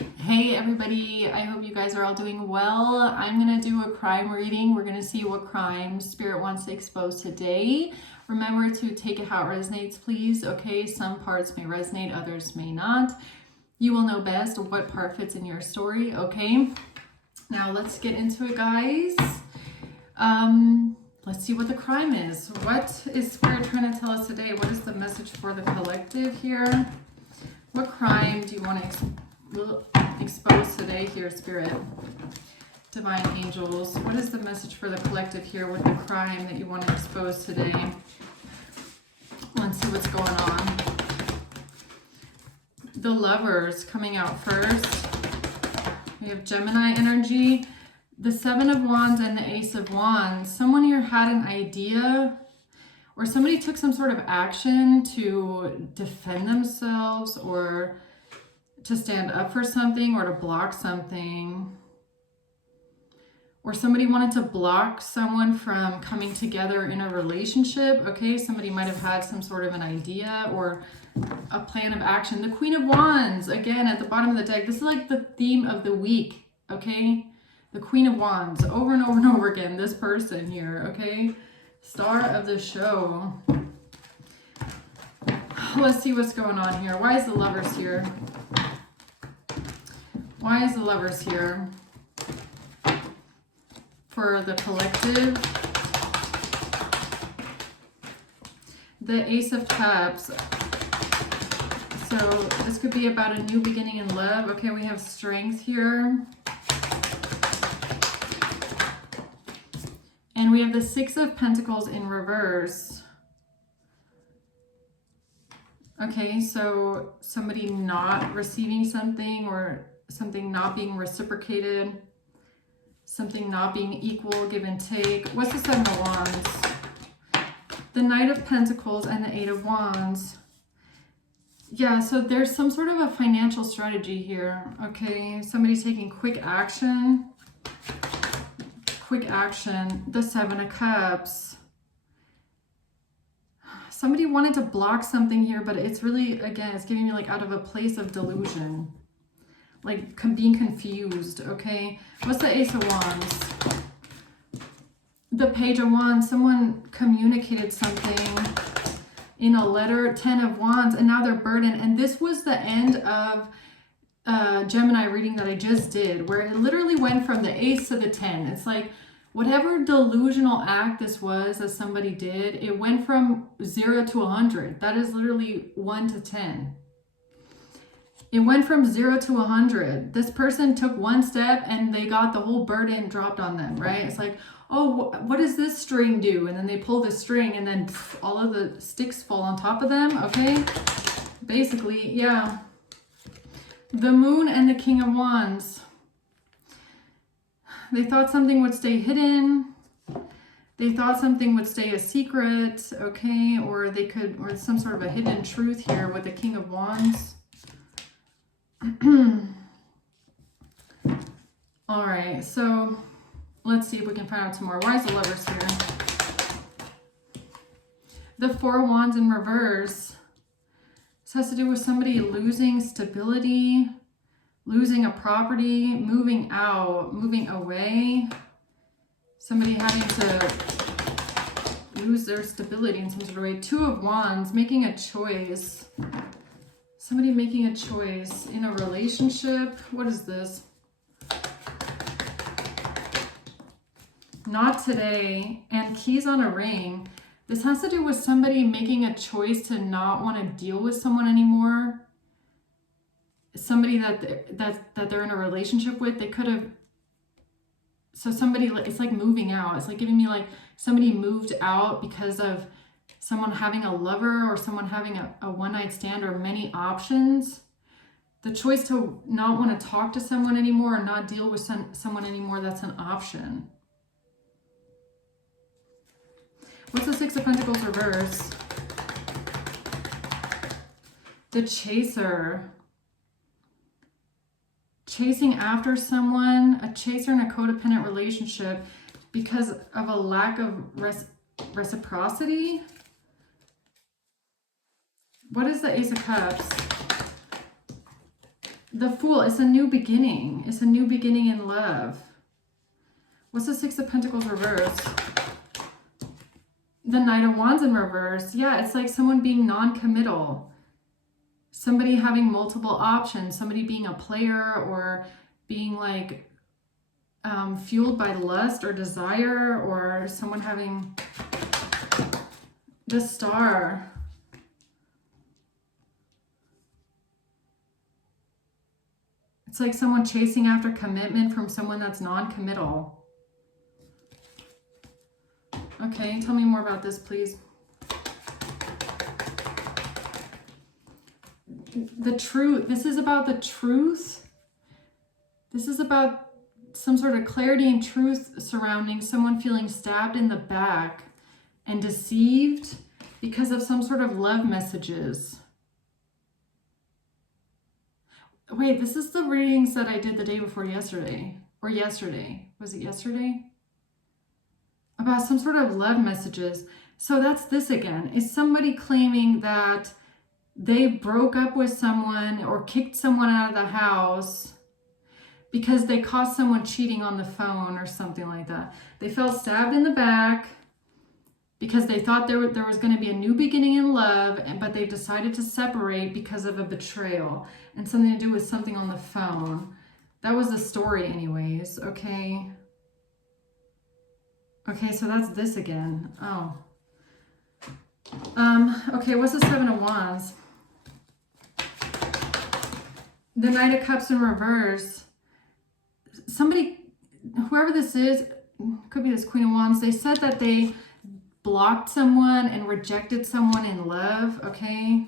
Hey everybody, I hope you guys are all doing well. I'm going to do a crime reading. We're going to see what crime Spirit wants to expose today. Remember to take it how it resonates, please. Okay, some parts may resonate, others may not. You will know best what part fits in your story, okay? Now let's get into it, guys. Let's see what the crime is. What is Spirit trying to tell us today? What is the message for the collective here? What crime do you want to expose today here, Spirit? Divine angels, what is the message for the collective here with the crime that you want to expose today? Let's see what's going on. The Lovers coming out first. We have Gemini energy, the Seven of Wands and the Ace of Wands. Someone here had an idea, or somebody took some sort of action to defend themselves or to stand up for something or to block something. Or somebody wanted to block someone from coming together in a relationship. Okay, somebody might have had some sort of an idea or a plan of action. The Queen of Wands, again, at the bottom of the deck. This is like the theme of the week, okay? The Queen of Wands, over and over and over again. This person here, okay? Star of the show. Let's see what's going on here. Why is the Lovers here? Why is the Lovers here? For the collective. The Ace of Cups. So this could be about a new beginning in love. Okay, we have strength here. And we have the Six of Pentacles in reverse. Okay, so somebody not receiving something or something not being reciprocated. Something not being equal, give and take. What's the Seven of Wands? The Knight of Pentacles and the Eight of Wands. Yeah, so there's some sort of a financial strategy here. Okay, somebody's taking quick action. Quick action. The Seven of Cups. Somebody wanted to block something here, but it's really, again, it's giving me like out of a place of delusion. Like being confused, okay? What's the Ace of Wands? The Page of Wands. Someone communicated something in a letter. Ten of Wands, and now they're burdened. And this was the end of Gemini reading that I just did, where it literally went from the Ace to the 10. It's like whatever delusional act this was that somebody did, it went from 0 to 100. That is literally 1 to 10. It went from 0 to 100. This person took one step and they got the whole burden dropped on them, right? It's like, oh, what does this string do? And then they pull the string and then all of the sticks fall on top of them, okay? Basically, yeah. The Moon and the King of Wands. They thought something would stay hidden. They thought something would stay a secret, okay? Or they could, or some sort of a hidden truth here with the King of Wands. All right, so let's see if we can find out some more. Why is the Lovers here? The Four of Wands in reverse. This has to do with somebody losing stability, losing a property, moving out, moving away. Somebody having to lose their stability in some sort of way. Two of Wands, making a choice. Somebody making a choice in a relationship. What is this? Not today. And keys on a ring. This has to do with somebody making a choice to not want to deal with someone anymore. Somebody that they're in a relationship with. They could have. So somebody, it's like moving out. It's like giving me like somebody moved out because of someone having a lover or someone having a one-night stand or many options. The choice to not want to talk to someone anymore or not deal with someone anymore, that's an option. What's the Six of Pentacles reverse? The Chaser. Chasing after someone, a chaser in a codependent relationship because of a lack of reciprocity. What is the Ace of Cups? The Fool, it's a new beginning. It's a new beginning in love. What's the Six of Pentacles reverse? The Knight of Wands in reverse. Yeah, it's like someone being non-committal. Somebody having multiple options. Somebody being a player or being like fueled by lust or desire, or someone having the Star. It's like someone chasing after commitment from someone that's non-committal. Okay, tell me more about this, please. The truth. This is about the truth. This is about some sort of clarity and truth surrounding someone feeling stabbed in the back and deceived because of some sort of love messages. Wait, this is the readings that I did the day before yesterday. Or yesterday. Was it yesterday? About some sort of love messages. So that's this again. Is somebody claiming that they broke up with someone or kicked someone out of the house because they caught someone cheating on the phone or something like that. They felt stabbed in the back because they thought there was going to be a new beginning in love, but they decided to separate because of a betrayal and something to do with something on the phone. That was the story anyways, okay? Okay, so that's this again. Oh. Okay, what's the Seven of Wands? The Knight of Cups in reverse. Somebody, whoever this is, could be this Queen of Wands, they said that they blocked someone and rejected someone in love, okay?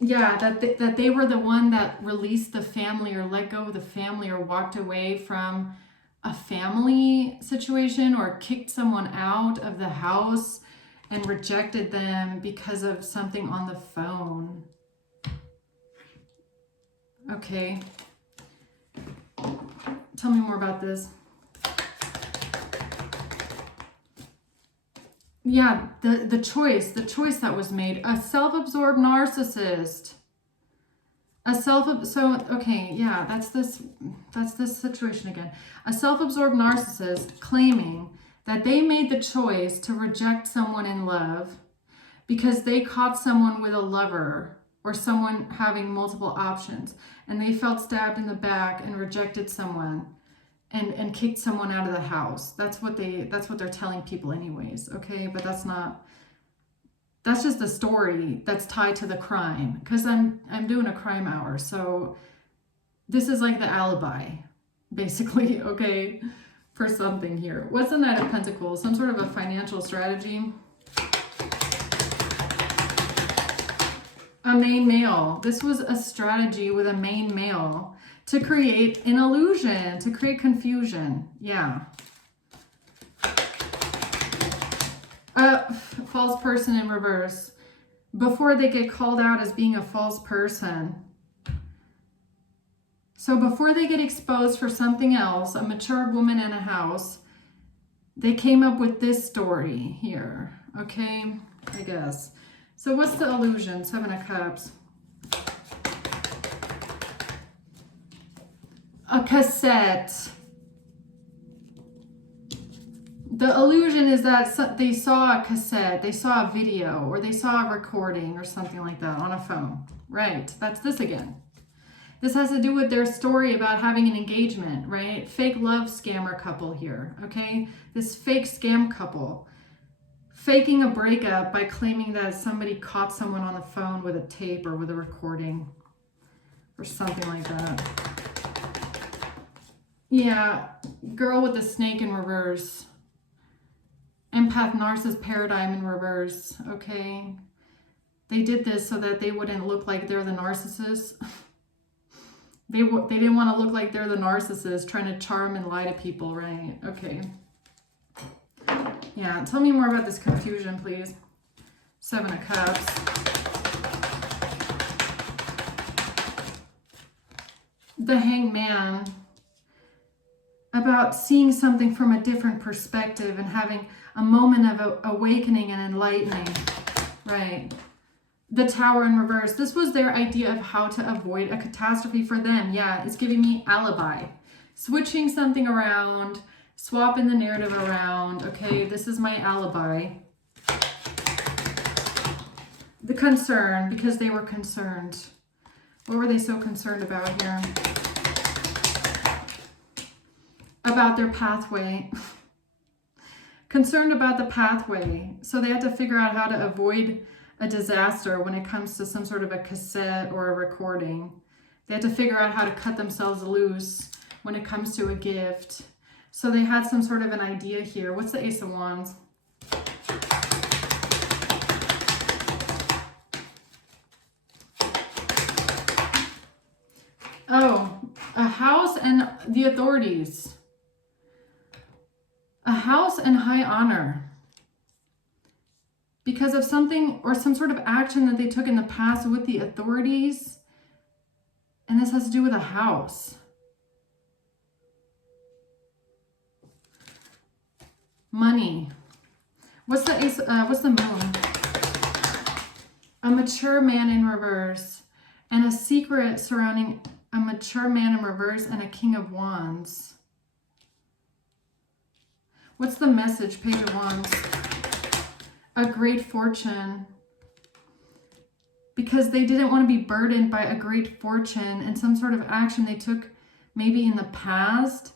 Yeah, that they were the one that released the family or let go of the family or walked away from a family situation or kicked someone out of the house and rejected them because of something on the phone. Okay. Tell me more about this. Yeah, the choice that was made. A self-absorbed narcissist. Okay, yeah, that's this situation again. A self-absorbed narcissist claiming that they made the choice to reject someone in love because they caught someone with a lover or someone having multiple options, and they felt stabbed in the back and rejected someone and kicked someone out of the house. That's what they're telling people anyways, okay? But that's just the story that's tied to the crime, because I'm doing a crime hour, so this is like the alibi, basically, okay, for something here. What's the Knight of Pentacles? Some sort of a financial strategy. A main male. This was a strategy with a main male to create an illusion, to create confusion. Yeah. False person in reverse. Before they get called out as being a false person. So before they get exposed for something else, a mature woman in a house, they came up with this story here. Okay, I guess. So what's the illusion? Seven of Cups. A cassette. The illusion is that they saw a cassette, they saw a video, or they saw a recording or something like that on a phone. Right, that's this again. This has to do with their story about having an engagement, right? Fake love scammer couple here, okay? This fake scam couple. Faking a breakup by claiming that somebody caught someone on the phone with a tape or with a recording or something like that. Yeah, girl with the snake in reverse. Empath narcissist paradigm in reverse, okay? They did this so that they wouldn't look like they're the narcissist. They didn't want to look like they're the narcissist trying to charm and lie to people, right? Okay. Yeah, tell me more about this confusion, please. Seven of Cups. The Hanged Man. About seeing something from a different perspective and having a moment of awakening and enlightening. Right. The Tower in reverse. This was their idea of how to avoid a catastrophe for them. Yeah, it's giving me alibi. Switching something around, swapping the narrative around. Okay, this is my alibi. The concern, because they were concerned. What were they so concerned about here? About their pathway. Concerned about the pathway. So they had to figure out how to avoid a disaster when it comes to some sort of a cassette or a recording. They had to figure out how to cut themselves loose when it comes to a gift. So they had some sort of an idea here. What's the Ace of Wands? Oh, a house and the authorities. A house and high honor. Because of something or some sort of action that they took in the past with the authorities. And this has to do with a house. Money. What's the ace? What's the moon? A mature man in reverse. And a secret surrounding a mature man in reverse and a King of Wands. What's the message? Page of Wands. A great fortune. Because they didn't want to be burdened by a great fortune and some sort of action they took maybe in the past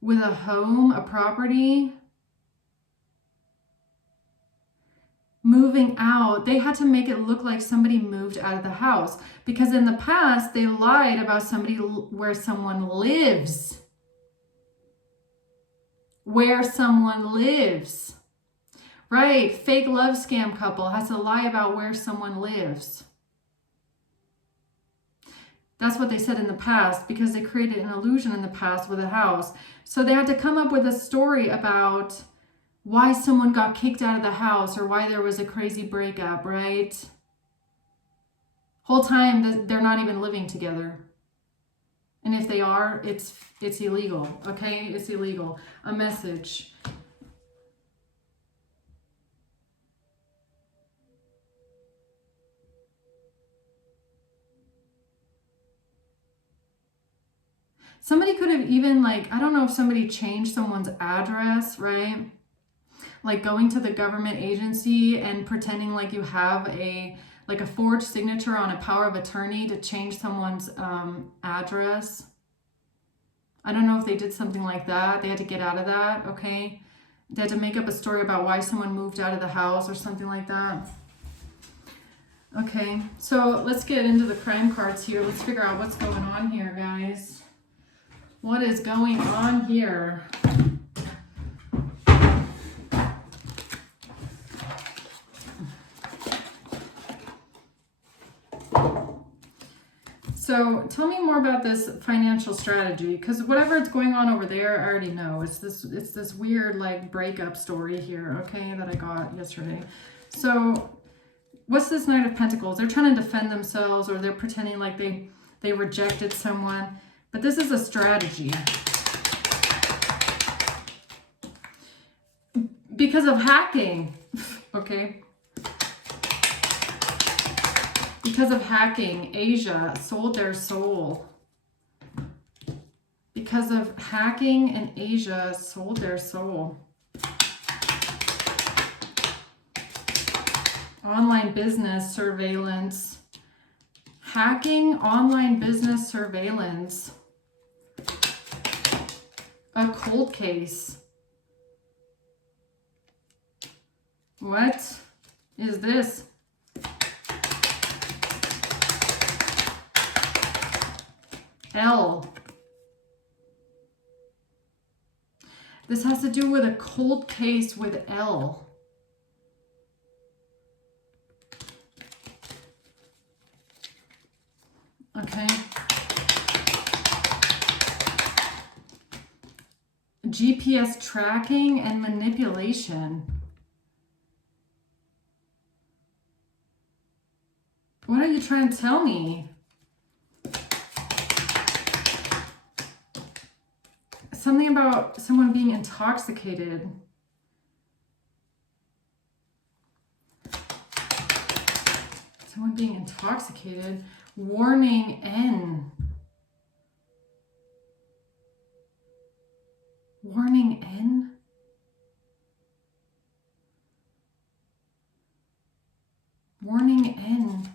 with a home, a property. Moving out. They had to make it look like somebody moved out of the house. Because in the past, they lied about somebody where someone lives. Where someone lives. Right, fake love scam couple has to lie about where someone lives. That's what they said in the past because they created an illusion in the past with a house. So they had to come up with a story about why someone got kicked out of the house or why there was a crazy breakup, right? Whole time they're not even living together. And if they are, it's illegal, okay? It's illegal. A message. Somebody could have even, like, I don't know if somebody changed someone's address, right? Like going to the government agency and pretending like you have a forged signature on a power of attorney to change someone's address. I don't know if they did something like that. They had to get out of that, okay? They had to make up a story about why someone moved out of the house or something like that. Okay, so let's get into the crime cards here. Let's figure out what's going on here, guys. What is going on here? So tell me more about this financial strategy, because whatever is going on over there, I already know. It's this weird like breakup story here, okay, that I got yesterday. So what's this Knight of Pentacles? They're trying to defend themselves, or they're pretending like they rejected someone. But this is a strategy. Because of hacking, okay? Because of hacking, Asia sold their soul. Because of hacking, and Asia sold their soul. Online business surveillance. Hacking, online business surveillance. A cold case. What is this? L. This has to do with a cold case with L. Okay. GPS tracking and manipulation. What are you trying to tell me? Something about someone being intoxicated. Someone being intoxicated. Warning N. Warning N? Warning N.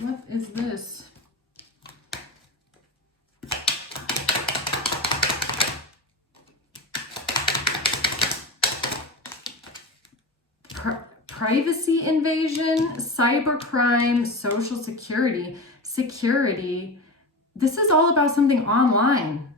What is this? Privacy invasion, cybercrime, social security. Security. This is all about something online.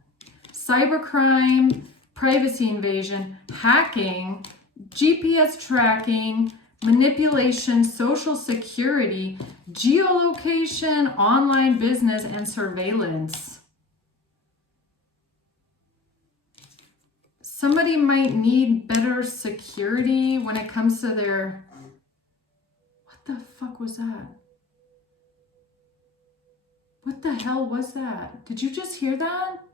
Cybercrime, privacy invasion, hacking, GPS tracking, manipulation, social security, geolocation, online business, and surveillance. Somebody might need better security when it comes to their... What the fuck was that? What the hell was that? Did you just hear that?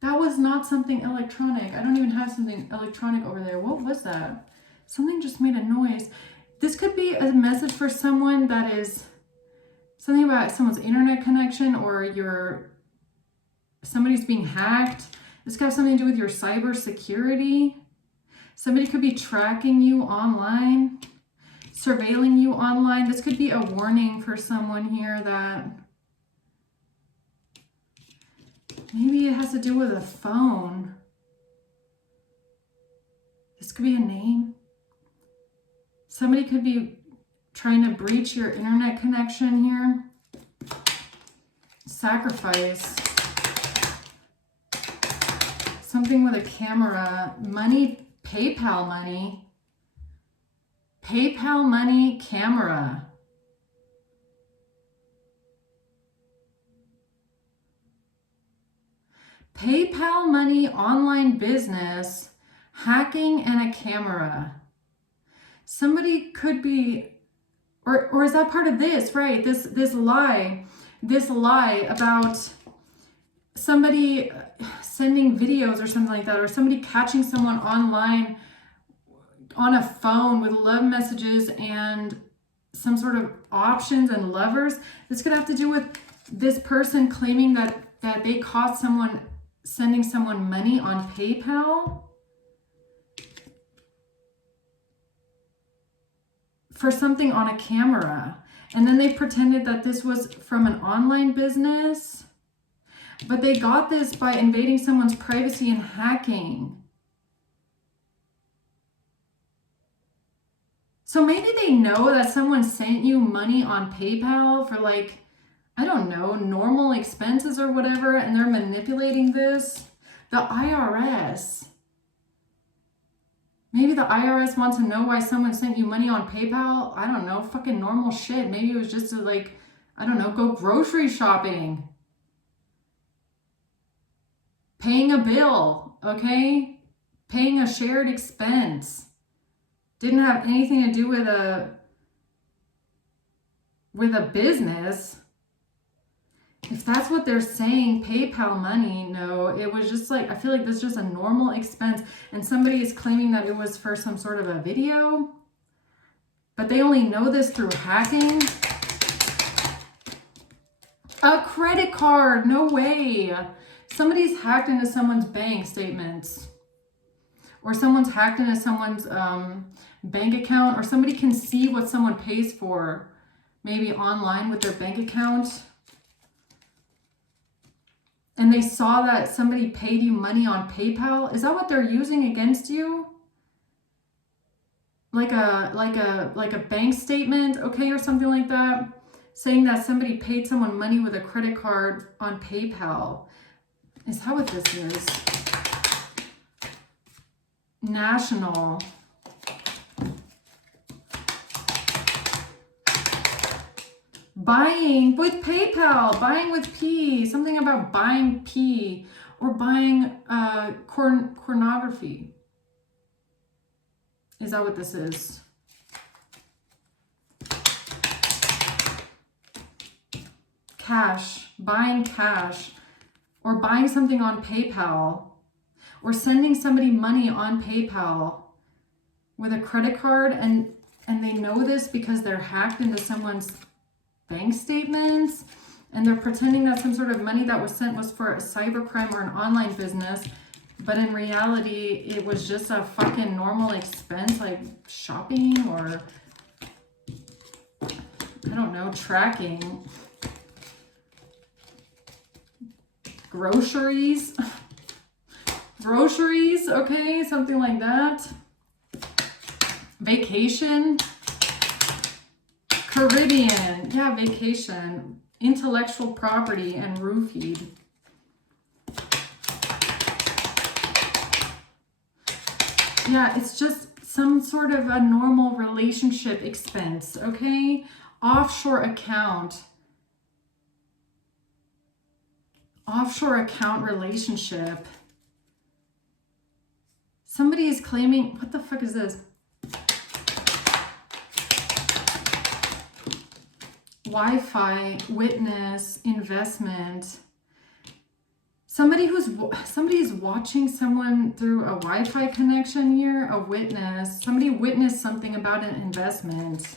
That was not something electronic. I don't even have something electronic over there. What was that? Something just made a noise. This could be a message for someone that is something about someone's internet connection, or somebody's being hacked. This could have something to do with your cyber security. Somebody could be tracking you online, surveilling you online. This could be a warning for someone here that maybe it has to do with a phone. This could be a name. Somebody could be trying to breach your internet connection here. Sacrifice. Something with a camera. Money, PayPal money. PayPal money, camera. PayPal money, online business, hacking, and a camera. Somebody could be, or is that part of this, right? This lie about somebody sending videos or something like that, or somebody catching someone online on a phone with love messages and some sort of options and lovers. This could have to do with this person claiming that they caught someone sending someone money on PayPal for something on a camera. And then they pretended that this was from an online business, but they got this by invading someone's privacy and hacking. So maybe they know that someone sent you money on PayPal for, like, I don't know, normal expenses or whatever, and they're manipulating this. The IRS. Maybe the IRS wants to know why someone sent you money on PayPal. I don't know, fucking normal shit. Maybe it was just to, like, I don't know, go grocery shopping. Paying a bill, okay? Paying a shared expense. Didn't have anything to do with a business. If that's what they're saying, PayPal money, no, it was just like, I feel like this is just a normal expense, and somebody is claiming that it was for some sort of a video, but they only know this through hacking. A credit card, no way. Somebody's hacked into someone's bank statements, or someone's hacked into someone's bank account, or somebody can see what someone pays for, maybe online with their bank account. And they saw that somebody paid you money on PayPal. Is that what they're using against you? Like a bank statement, okay, or something like that, saying that somebody paid someone money with a credit card on PayPal. Is that what this is? National. Buying with PayPal, buying with P, something about buying P, or buying pornography. Is that what this is? Cash, buying cash, or buying something on PayPal, or sending somebody money on PayPal. with a credit card, and they know this because they're hacked into someone's bank statements, and they're pretending that some sort of money that was sent was for a cybercrime or an online business, but in reality it was just a fucking normal expense like shopping or I don't know, tracking, groceries, okay, something like that. Vacation, Caribbean, yeah, vacation, intellectual property, and roofied. Yeah, it's just some sort of a normal relationship expense, okay? Offshore account relationship. Somebody is claiming, what the fuck is this? Wi-Fi, witness, investment. Somebody's watching someone through a Wi-Fi connection here, a witness. Somebody witnessed something about an investment.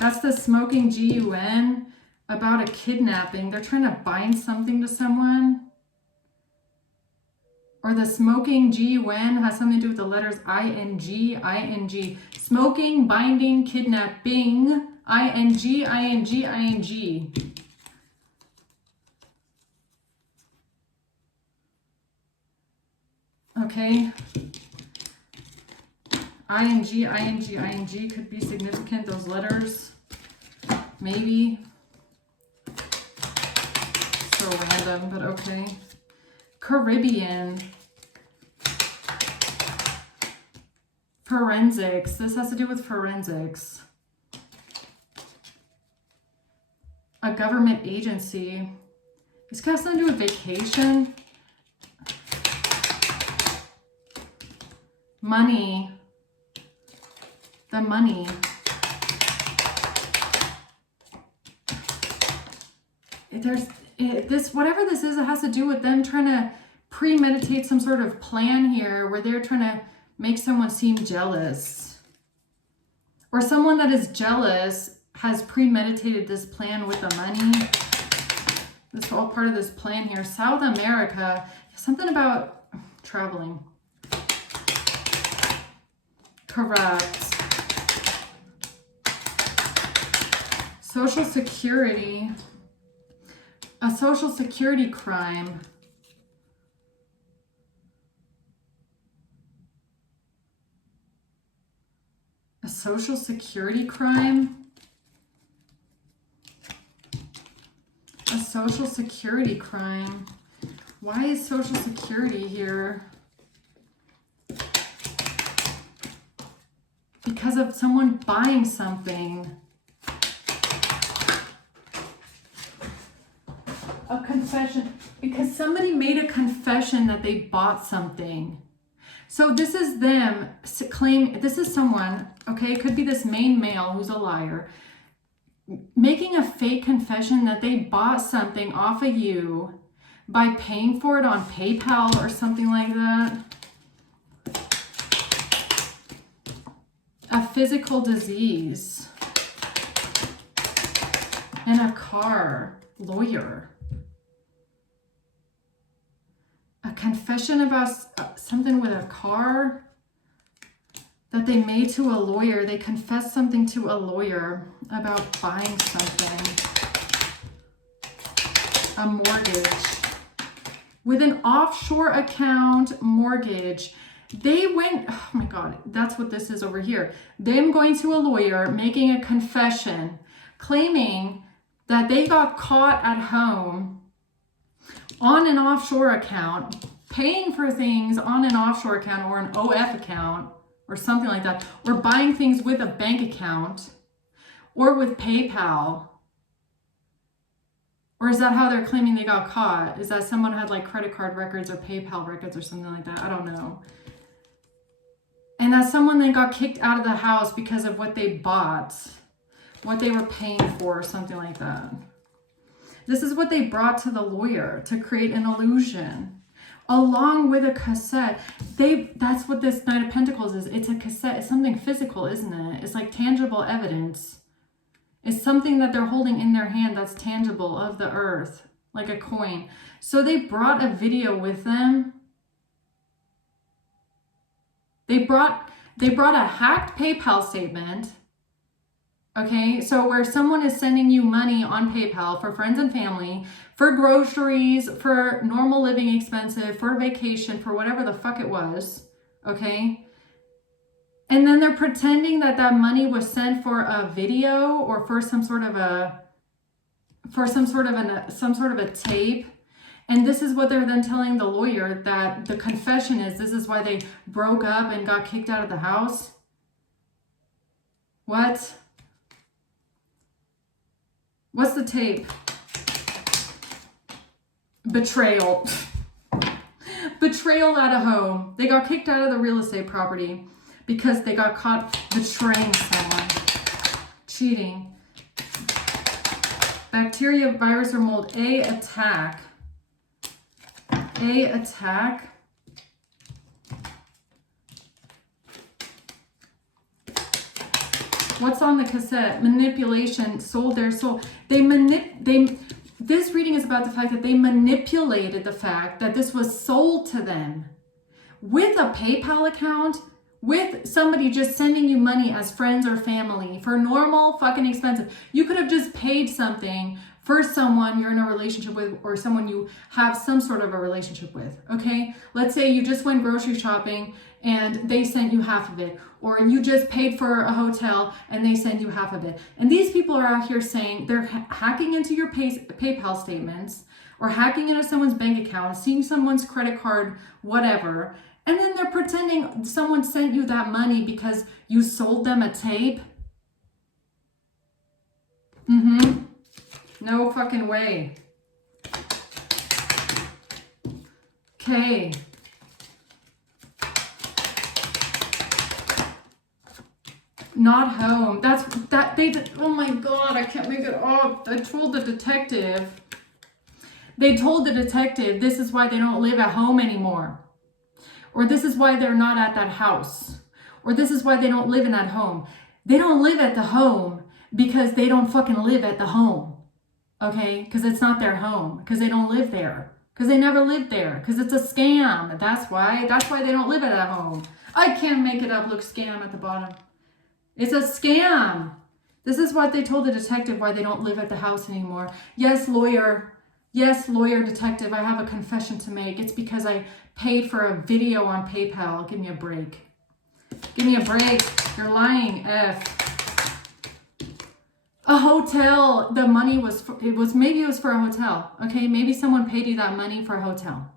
That's the smoking GUN about a kidnapping. They're trying to bind something to someone. Or the smoking GUN has something to do with the letters ING. Smoking, binding, kidnapping, ING. Okay. ING could be significant, those letters. Maybe. So random, but okay. Caribbean. Forensics. This has to do with forensics. A government agency. This has something to do with vacation. Money. The money. Whatever this is, it has to do with them trying to premeditate some sort of plan here where they're trying to make someone seem jealous. Or someone that is jealous has premeditated this plan with the money. This is all part of this plan here. South America, something about traveling. Correct. Social Security. A Social Security crime. A Social Security crime? A Social Security crime. Why is Social Security here? Because of someone buying something. A confession. Because somebody made a confession that they bought something. So this is them claim, this is someone, okay, it could be this main male who's a liar, making a fake confession that they bought something off of you by paying for it on PayPal or something like that. A physical disease. And a car. Lawyer. A confession about something with a car that they made to a lawyer. They confessed something to a lawyer about buying something. A mortgage. With an offshore account mortgage. They went, oh my God, that's what this is over here. Them going to a lawyer, making a confession, claiming that they got caught at home on an offshore account, paying for things on an offshore account or an OF account or something like that, or buying things with a bank account or with PayPal. Or is that how they're claiming they got caught? Is that someone had like credit card records or PayPal records or something like that? I don't know. And that someone then got kicked out of the house because of what they bought, what they were paying for, or something like that. This is what they brought to the lawyer to create an illusion. along with a cassette. That's what this Knight of Pentacles is. It's a cassette. It's something physical, isn't it? It's like tangible evidence. It's something that they're holding in their hand that's tangible of the earth, like a coin. So they brought a video with them. They brought a hacked PayPal statement. Okay, so where someone is sending you money on PayPal for friends and family, for groceries, for normal living expenses, for vacation, for whatever the fuck it was, okay? And then they're pretending that that money was sent for a video or for some sort of a tape. And this is what they're then telling the lawyer, that the confession is, this is why they broke up and got kicked out of the house. What? What's the tape? Betrayal. Betrayal at a home. They got kicked out of the real estate property because they got caught betraying someone. Cheating. Bacteria, virus, or mold. A attack. A attack. What's on the cassette? Manipulation, sold their soul. This reading is about the fact that they manipulated the fact that this was sold to them with a PayPal account, with somebody just sending you money as friends or family for normal fucking expenses. You could have just paid something for someone you're in a relationship with or someone you have some sort of a relationship with, okay? Let's say you just went grocery shopping and they sent you half of it, or you just paid for a hotel and they send you half of it. And these people are out here saying they're hacking into your PayPal statements or hacking into someone's bank account, seeing someone's credit card, whatever, and then they're pretending someone sent you that money because you sold them a tape. No fucking way. Okay. Not home. Oh my God, I can't make it up. They told the detective, this is why they don't live at home anymore. Or this is why they're not at that house. Or this is why they don't live in that home. They don't live at the home because they don't fucking live at the home. Okay? Because it's not their home. Because they don't live there. Because they never lived there. Because it's a scam. That's why they don't live at that home. I can't make it up. Look, scam at the bottom. It's a scam. This is what they told the detective why they don't live at the house anymore. Yes, lawyer. Yes, lawyer, detective, I have a confession to make. It's because I paid for a video on PayPal. Give me a break. Give me a break. You're lying, F. A hotel. The money maybe it was for a hotel. Okay, maybe someone paid you that money for a hotel.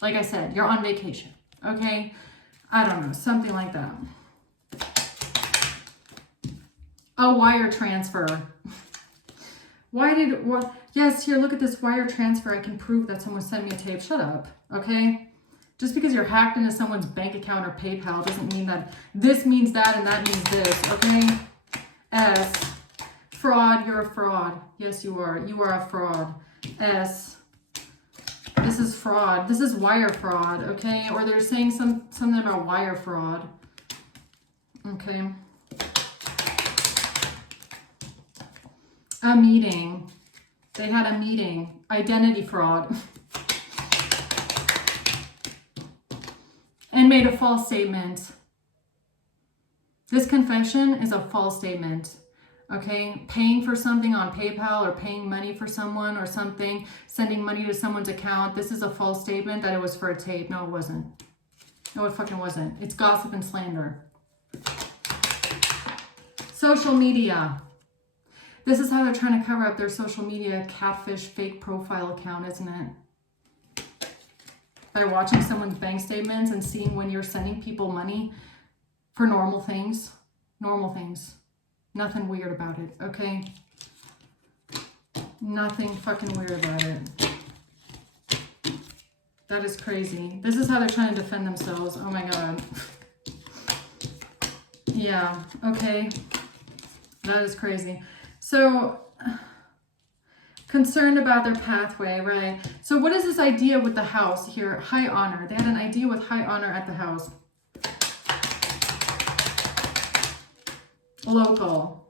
Like I said, you're on vacation. Okay, I don't know, something like that. A wire transfer. Yes, here, look at this wire transfer. I can prove that someone sent me a tape. Shut up, okay? Just because you're hacked into someone's bank account or PayPal doesn't mean that this means that and that means this, okay? S, fraud, you're a fraud. Yes, you are. You are a fraud. S, this is fraud. This is wire fraud, okay? Or they're saying something about wire fraud, okay? A meeting. They had a meeting. Identity fraud. And made a false statement. This confession is a false statement. Okay? Paying for something on PayPal or paying money for someone or something, sending money to someone's account. This is a false statement that it was for a tape. No, it wasn't. No, it fucking wasn't. It's gossip and slander. Social media. This is how they're trying to cover up their social media catfish fake profile account, isn't it? By watching someone's bank statements and seeing when you're sending people money for normal things. Normal things. Nothing weird about it, okay? Nothing fucking weird about it. That is crazy. This is how they're trying to defend themselves. Oh my God. Yeah, okay. That is crazy. So, Concerned about their pathway, right? So what is this idea with the house here? High honor. They had an idea with high honor at the house. Local.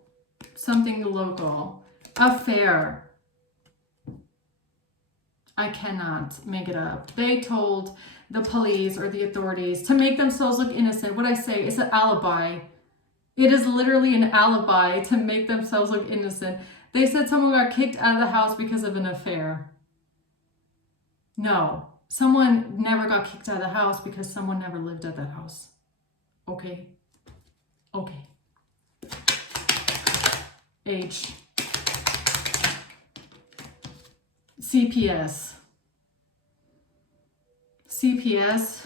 Something local. Affair. I cannot make it up. They told the police or the authorities to make themselves look innocent. What I say is an alibi. It is literally an alibi to make themselves look innocent. They said someone got kicked out of the house because of an affair. No, someone never got kicked out of the house because someone never lived at that house. Okay. Okay. H. CPS. CPS.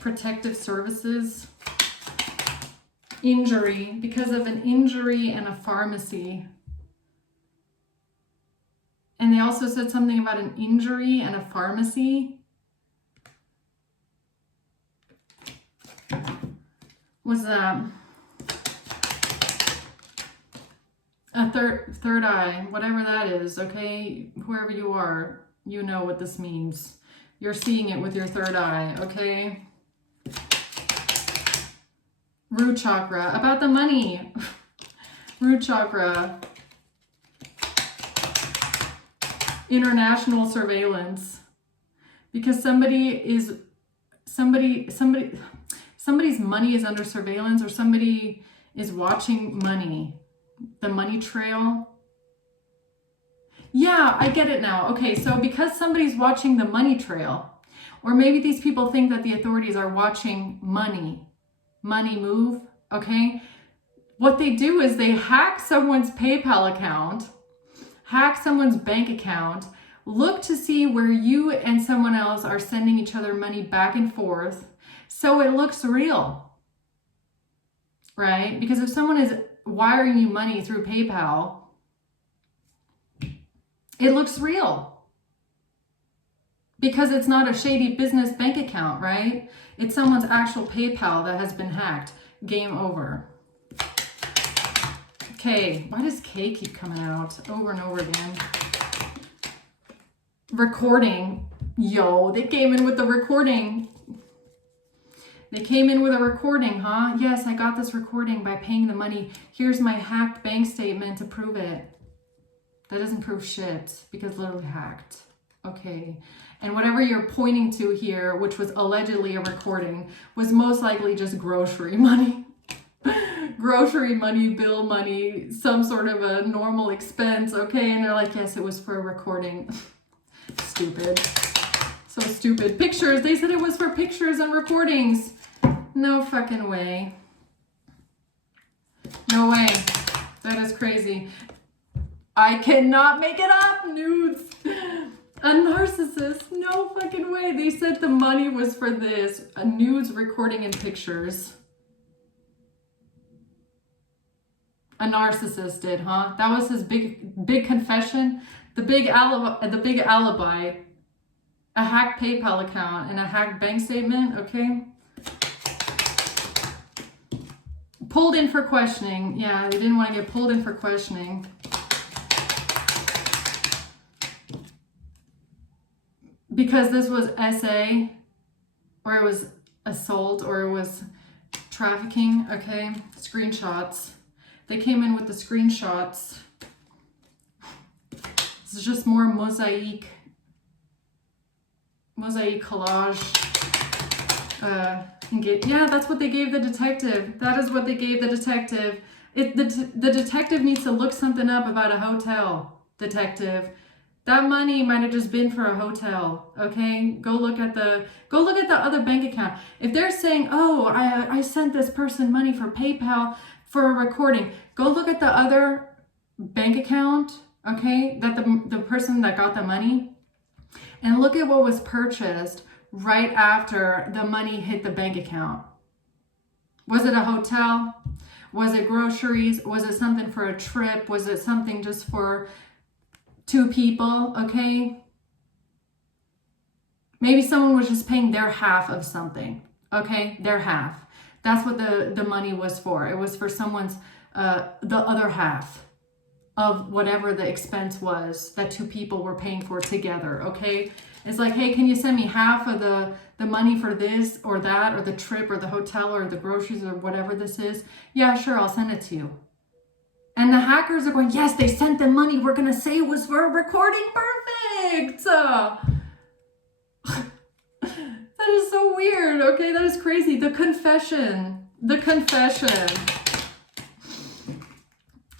Protective services. Injury, because of an injury and a pharmacy. And they also said something about an injury and a pharmacy. Was that a third eye, whatever that is, okay? Whoever you are, you know what this means. You're seeing it with your third eye, okay? Root chakra, about the money. Root chakra. International surveillance. Because somebody's money is under surveillance, or somebody is watching money. The money trail. Yeah, I get it now. Okay, so because somebody's watching the money trail, or maybe these people think that the authorities are watching money move, okay? What they do is they hack someone's PayPal account, hack someone's bank account, look to see where you and someone else are sending each other money back and forth, so it looks real, right? Because if someone is wiring you money through PayPal, it looks real. Because it's not a shady business bank account, right? It's someone's actual PayPal that has been hacked. Game over. K. Why does K keep coming out over and over again? Recording. Yo, they came in with the recording. They came in with a recording, huh? Yes, I got this recording by paying the money. Here's my hacked bank statement to prove it. That doesn't prove shit because literally hacked. Okay. And whatever you're pointing to here, which was allegedly a recording, was most likely just grocery money. Grocery money, bill money, some sort of a normal expense, okay? And they're like, yes, it was for a recording. Stupid. So stupid. Pictures, they said it was for pictures and recordings. No fucking way. No way. That is crazy. I cannot make it up. Nudes. A narcissist. No fucking way. They said the money was for this. A nudes, recording, and pictures. A narcissist did, huh? That was his big confession. The big alibi. A hacked PayPal account and a hacked bank statement, okay? Pulled in for questioning. Yeah, they didn't want to get pulled in for questioning. Because this was SA, or it was assault, or it was trafficking, okay? Screenshots. They came in with the screenshots. This is just more mosaic collage. Yeah, that's what they gave the detective. That is what they gave the detective. The detective needs to look something up about a hotel, detective. That money might have just been for a hotel, okay? Go look at the other bank account. If they're saying, oh, I sent this person money for PayPal for a recording, go look at the other bank account, okay? That the person that got the money, and look at what was purchased right after the money hit the bank account. Was it a hotel? Was it groceries? Was it something for a trip? Was it something just for 2 people, okay? Maybe someone was just paying their half of something, okay? Their half. That's what the money was for. It was for someone's, the other half of whatever the expense was that two people were paying for together, okay? It's like, hey, can you send me half of the money for this or that, or the trip or the hotel or the groceries or whatever this is? Yeah, sure, I'll send it to you. And the hackers are going, yes, they sent them money. We're going to say it was for a recording. Perfect. That is so weird. Okay, that is crazy. The confession.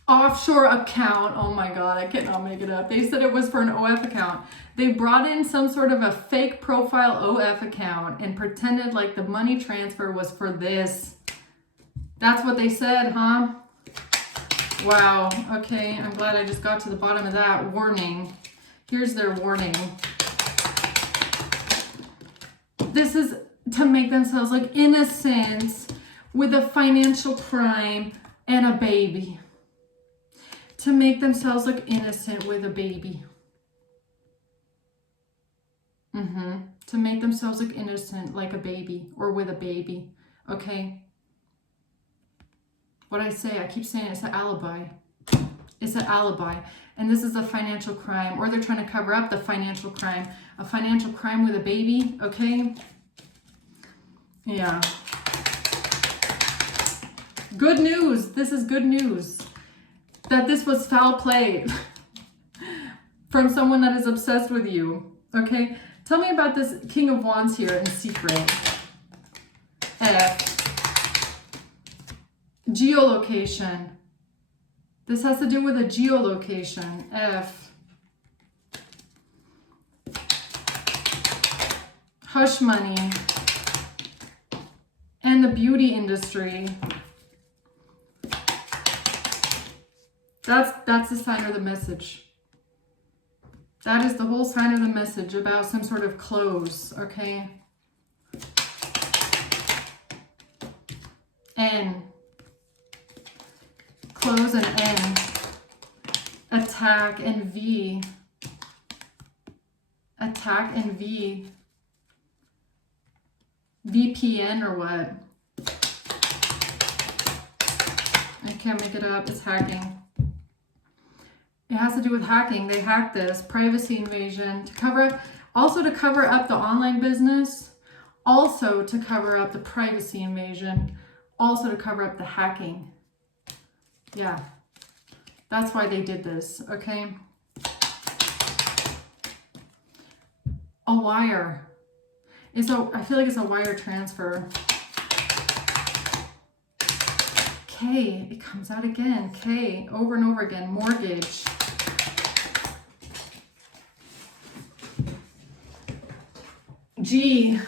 Offshore account. Oh my God, I cannot make it up. They said it was for an OF account. They brought in some sort of a fake profile OF account and pretended like the money transfer was for this. That's what they said, huh? Wow. Okay, I'm glad I just got to the bottom of that. Warning. Here's their warning. This is to make themselves look innocent with a financial crime and a baby. To make themselves look innocent with a baby. To make themselves look innocent like a baby or with a baby. Okay? What I say, I keep saying it's an alibi. It's an alibi. And this is a financial crime. Or they're trying to cover up the financial crime. A financial crime with a baby. Okay? Yeah. Good news. This is good news. That this was foul play from someone that is obsessed with you. Okay? Tell me about this King of Wands here in secret. F. Geolocation. This has to do with a geolocation. F. Hush money. And the beauty industry. That's the sign of the message. That is the whole sign of the message about some sort of close, okay? N. Close and N. Attack and V. Attack and V. VPN or what? I can't make it up. It's hacking. It has to do with hacking. They hacked this. Privacy invasion. To cover up, also to cover up the online business. Also to cover up the privacy invasion. Also to cover up the hacking. Yeah. That's why they did this, okay? A wire. I feel like it's a wire transfer. K. It comes out again. K. Over and over again. Mortgage. G.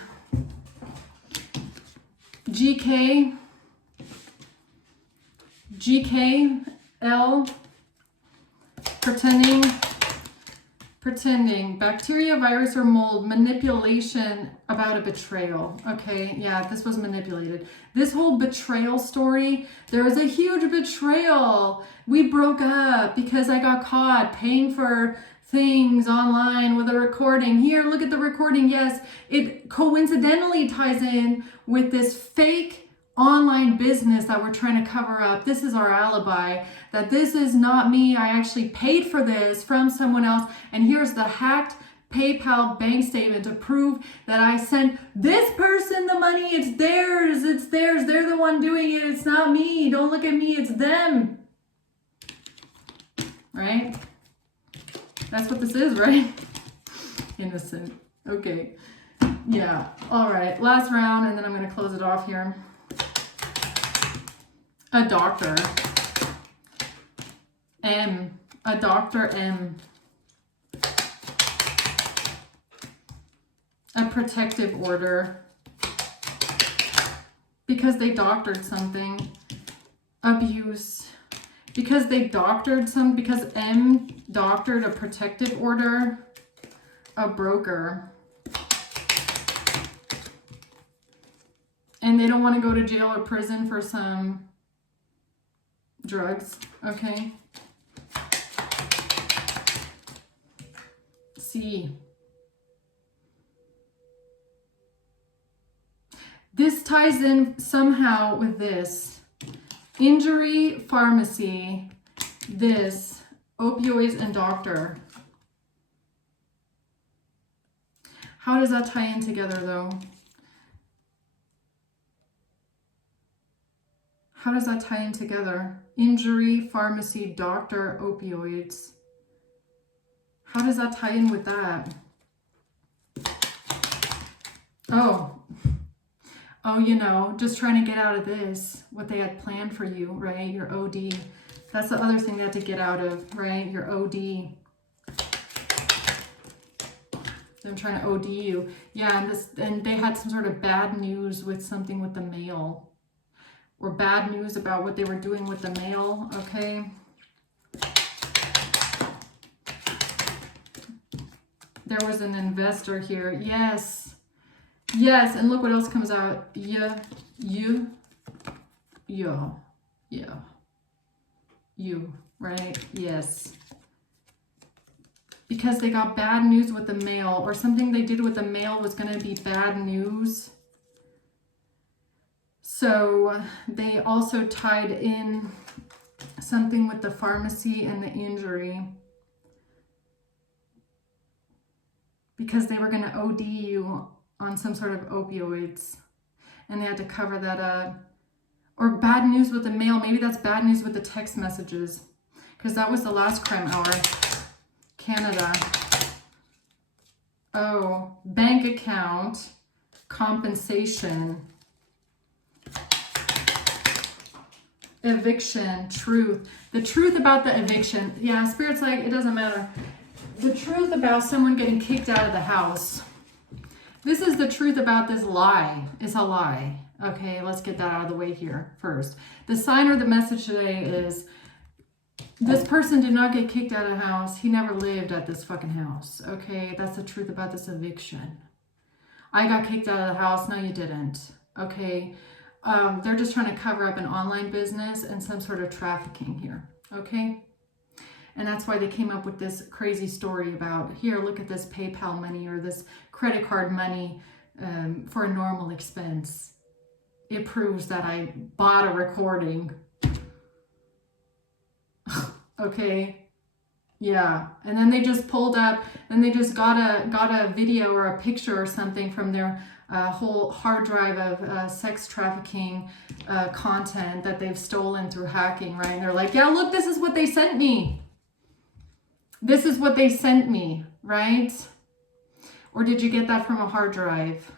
GK. GKL. Pretending. Bacteria, virus, or mold. Manipulation about a betrayal. Okay, yeah, this was manipulated. This whole betrayal story, there was a huge betrayal. We broke up because I got caught paying for things online with a recording. Here, look at the recording. Yes, it coincidentally ties in with this fake online business that we're trying to cover up. This is our alibi, that this is not me. I actually paid for this from someone else. And here's the hacked PayPal bank statement to prove that I sent this person the money. It's theirs. It's theirs. They're the one doing it. It's not me. Don't look at me. It's them. Right? That's what this is, right? Innocent. Okay. Yeah. All right. Last round, and then I'm going to close it off here. A doctor. M. A doctor M. A protective order. Because they doctored something. Abuse. Because they doctored some, because M doctored a protective order. A broker. And they don't want to go to jail or prison for some drugs, okay? C. This ties in somehow with this. Injury, pharmacy, this, opioids, and doctor. How does that tie in together, though? How does that tie in together? Injury, pharmacy, doctor, opioids. How does that tie in with that? Oh, you know, just trying to get out of this, what they had planned for you, right? Your OD. That's the other thing they had to get out of, right? Your OD. Them trying to OD you. Yeah, and they had some sort of bad news with something with the mail. Or bad news about what they were doing with the mail, okay? There was an investor here. Yes. Yes, and look what else comes out. Yeah. You, right? Yes. Because they got bad news with the mail, or something they did with the mail was going to be bad news. So they also tied in something with the pharmacy and the injury. Because they were going to OD you on some sort of opioids. And they had to cover that up. Or bad news with the mail. Maybe that's bad news with the text messages. Because that was the last crime hour. Canada. Oh, bank account. Compensation. Eviction. Truth. The truth about the eviction. Yeah, Spirit's like, it doesn't matter. The truth about someone getting kicked out of the house. This is the truth about this lie. It's a lie. Okay, let's get that out of the way here first. The sign or the message today is, this person did not get kicked out of the house. He never lived at this fucking house. Okay, that's the truth about this eviction. I got kicked out of the house. No, you didn't. Okay, they're just trying to cover up an online business and some sort of trafficking here. Okay. And that's why they came up with this crazy story about, here, look at this PayPal money or this credit card money for a normal expense. It proves that I bought a recording. Okay. Yeah. And then they just pulled up, and they just got a video or a picture or something from their whole hard drive of sex trafficking content that they've stolen through hacking, right? And they're like, yeah, look, this is what they sent me. This is what they sent me, right? Or did you get that from a hard drive?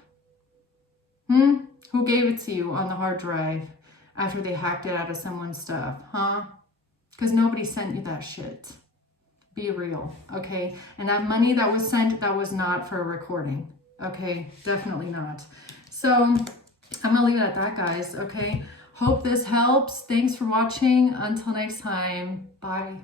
Who gave it to you on the hard drive after they hacked it out of someone's stuff, huh? Because nobody sent you that shit. Be real, okay? And that money that was sent, that was not for a recording, okay? Definitely not. So I'm gonna leave it at that, guys, okay? Hope this helps. Thanks for watching. Until next time, bye.